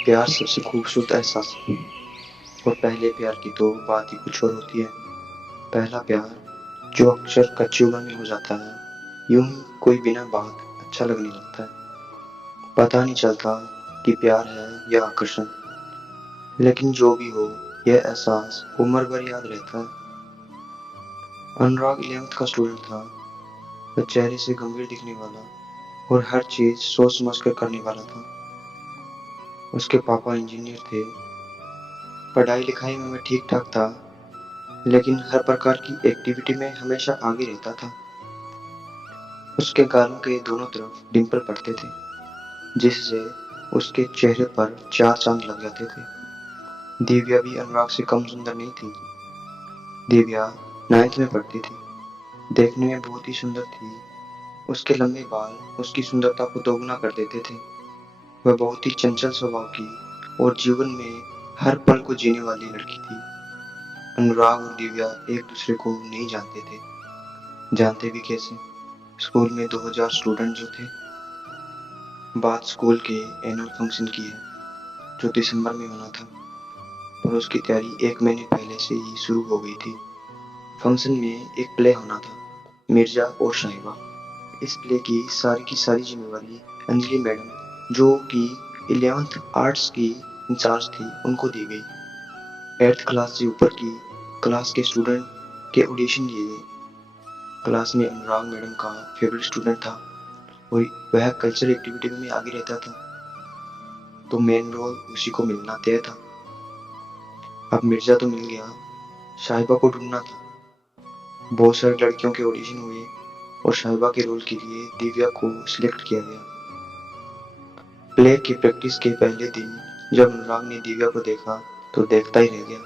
प्यार सबसे खूबसूरत एहसास है और पहले प्यार की तो बात ही कुछ और होती है। पहला प्यार जो अक्सर कच्ची उम्र में हो जाता है, यूं ही कोई बिना बात अच्छा लगने लगता है। पता नहीं चलता कि प्यार है या आकर्षण, लेकिन जो भी हो, यह एहसास उम्र भर याद रहता है। अनुराग 11th का स्टूडेंट था। वह चेहरे से गंभीर दिखने वाला और हर चीज सोच समझ कर करने वाला था। उसके पापा इंजीनियर थे। पढ़ाई लिखाई में वह ठीक ठाक था, लेकिन हर प्रकार की एक्टिविटी में हमेशा आगे रहता था। उसके गालों के दोनों तरफ डिंपल पड़ते थे, जिससे उसके चेहरे पर चार चांद लग जाते थे। दिव्या भी अनुराग से कम सुंदर नहीं थी। दिव्या 9th में पढ़ती थी। देखने में बहुत ही सुंदर थी। उसके लंबे बाल उसकी सुंदरता को दोगुना कर देते थे। वह बहुत ही चंचल स्वभाव की और जीवन में हर पल को जीने वाली लड़की थी। अनुराग और दिव्या एक दूसरे को नहीं जानते थे। जानते भी कैसे? स्कूल में 2000 स्टूडेंट जो थे। बात स्कूल के एनुअल फंक्शन की है, जो दिसंबर में होना था, और उसकी तैयारी 1 महीने पहले से ही शुरू हो गई थी। फंक्शन में एक प्ले होना था, मिर्जा और साहिबा। इस प्ले की सारी जिम्मेवारी अंजलि मैडम, जो कि 11th आर्ट्स की इंचार्ज थी, उनको दी गई। 8th क्लास से ऊपर की क्लास के स्टूडेंट के ऑडिशन लिए गए। क्लास में अनुराग मैडम का फेवरेट स्टूडेंट था और वह कल्चरल एक्टिविटी में आगे रहता था, तो मेन रोल उसी को मिलना तय था। अब मिर्जा तो मिल गया, साहिबा को ढूंढना था। बहुत सारी लड़कियों के ऑडिशन हुए और साहिबा के रोल के लिए दिव्या को सिलेक्ट किया गया। प्ले की प्रैक्टिस के पहले दिन जब अनुराग ने दिव्या को देखा तो देखता ही रह गया।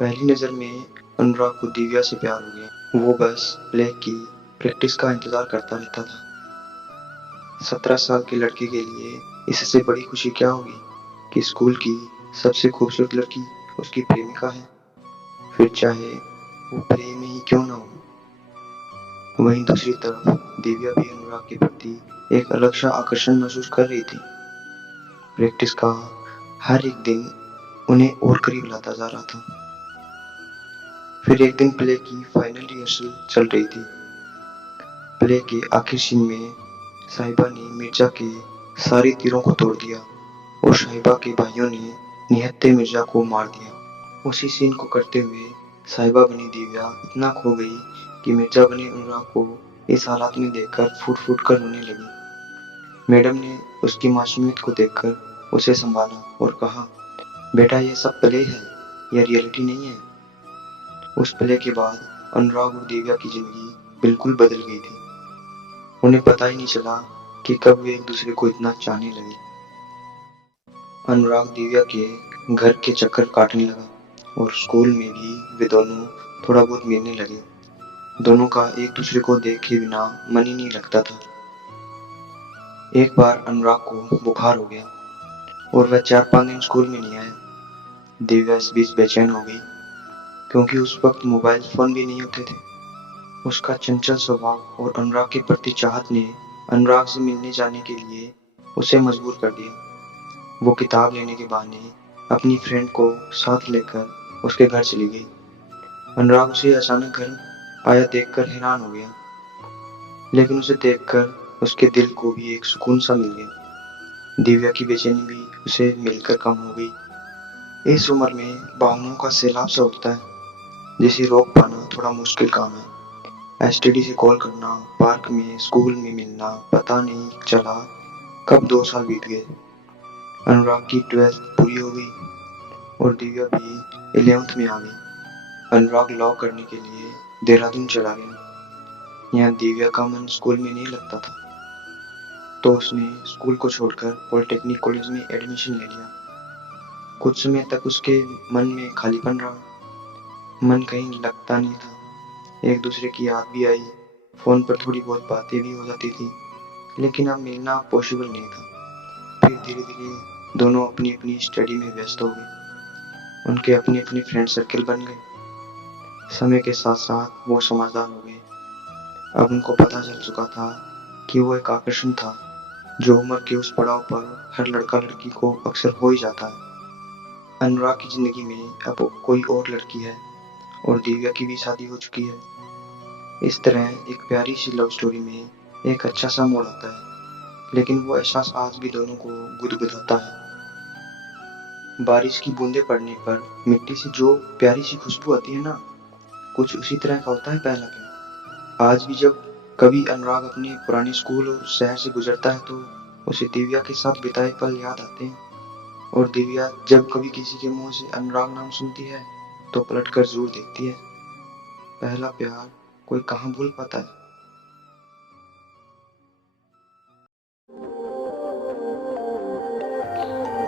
पहली नजर में अनुराग को दिव्या से प्यार हो गया। वो बस प्ले की प्रैक्टिस का इंतजार करता रहता था। 17 साल के लड़के के लिए इससे बड़ी खुशी क्या होगी कि स्कूल की सबसे खूबसूरत लड़की उसकी प्रेमिका है, फिर चाहे वो प्रेम ही क्यों ना हो। वहीं दूसरी तरफ दिव्या भी अनुराग के प्रति एक अलग सा आकर्षण महसूस कर रही थी। प्रैक्टिस का हर एक दिन उन्हें और करीब लाता जा रहा था। फिर एक दिन प्ले की फाइनल रिहर्सल चल रही थी। प्ले के आखिर सीन में साहिबा ने मिर्जा के सारे तीरों को तोड़ दिया और साहिबा के भाइयों ने निहत्थे मिर्जा को मार दिया। उसी सीन को करते हुए साहिबा बनी दिव्या इतना खो गई कि मिर्जा बने अनुराग को इस हालात में देखकर फूट फूट कर रोने लगी। मैडम ने उसकी मासूमियत को देखकर उसे संभाला और कहा, बेटा ये सब प्ले है, यह रियलिटी नहीं है। उस प्ले के बाद अनुराग और दिव्या की जिंदगी बिल्कुल बदल गई थी। उन्हें पता ही नहीं चला कि कब वे एक दूसरे को इतना चाहने लगे। अनुराग दिव्या के घर के चक्कर काटने लगा और स्कूल में भी वे दोनों थोड़ा बहुत मिलने लगे। दोनों का एक दूसरे को देखे बिना मन ही नहीं लगता था। एक बार अनुराग को बुखार हो गया और वह 4-5 दिन स्कूल में नहीं आया। दिव्या इस बीच बेचैन हो गई, क्योंकि उस वक्त मोबाइल फोन भी नहीं होते थे। उसका चंचल स्वभाव और अनुराग के प्रति चाहत ने अनुराग से मिलने जाने के लिए उसे मजबूर कर दिया। वो किताब लेने के बहाने अपनी फ्रेंड को साथ लेकर उसके घर चली गई। अनुराग उसे अचानक घर आया देखकर हैरान हो गया, लेकिन उसे देखकर उसके दिल को भी एक सुकून सा मिल गया। दिव्या की बेचैनी भी उसे मिलकर कम हो गई। इस उम्र में भावनाओं का सैलाब सा उठता है, जिसे रोक पाना थोड़ा मुश्किल काम है। एसटीडी से कॉल करना, पार्क में, स्कूल में मिलना, पता नहीं चला कब 2 साल बीत गए। अनुराग की 12th पूरी हो गई और दिव्या भी 11th में आ गई। अनुराग लॉ करने के लिए देहरादून चला गया। यहाँ दिव्या का मन स्कूल में नहीं लगता था, तो उसने स्कूल को छोड़कर पॉलिटेक्निक कॉलेज में एडमिशन ले लिया। कुछ समय तक उसके मन में खालीपन रहा। मन कहीं लगता नहीं था। एक दूसरे की याद भी आई, फोन पर थोड़ी बहुत बातें भी हो जाती थी, लेकिन अब मिलना पॉसिबल नहीं था। फिर धीरे धीरे दोनों अपनी अपनी स्टडी में व्यस्त हो गए। उनके अपने अपने फ्रेंड सर्कल बन गए। समय के साथ साथ वो समझदार हो गए। अब उनको पता चल चुका था कि वो एक आकर्षण था, जो उम्र के उस पड़ाव पर हर लड़का लड़की को अक्सर हो ही जाता है। अनुराग की जिंदगी में अब कोई और लड़की है और दिव्या की भी शादी हो चुकी है। इस तरह एक प्यारी सी लव स्टोरी में एक अच्छा सा मोड़ आता है, लेकिन वो एहसास आज भी दोनों को गुदगुदाता है। बारिश की बूंदें पड़ने पर मिट्टी से जो प्यारी सी खुशबू आती है ना, कुछ उसी तरह का होता है पहला प्यार। आज भी जब कभी अनुराग अपने पुराने स्कूल और शहर से गुजरता है तो उसे दिव्या के साथ बिताए पल याद आते हैं। और दिव्या जब कभी किसी के मुंह से अनुराग नाम सुनती है तो पलट कर जरूर देखती है। पहला प्यार कोई कहाँ भूल पाता है।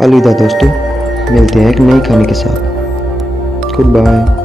अलविदा दोस्तों, मिलते हैं एक नई कहानी के साथ। Good bye.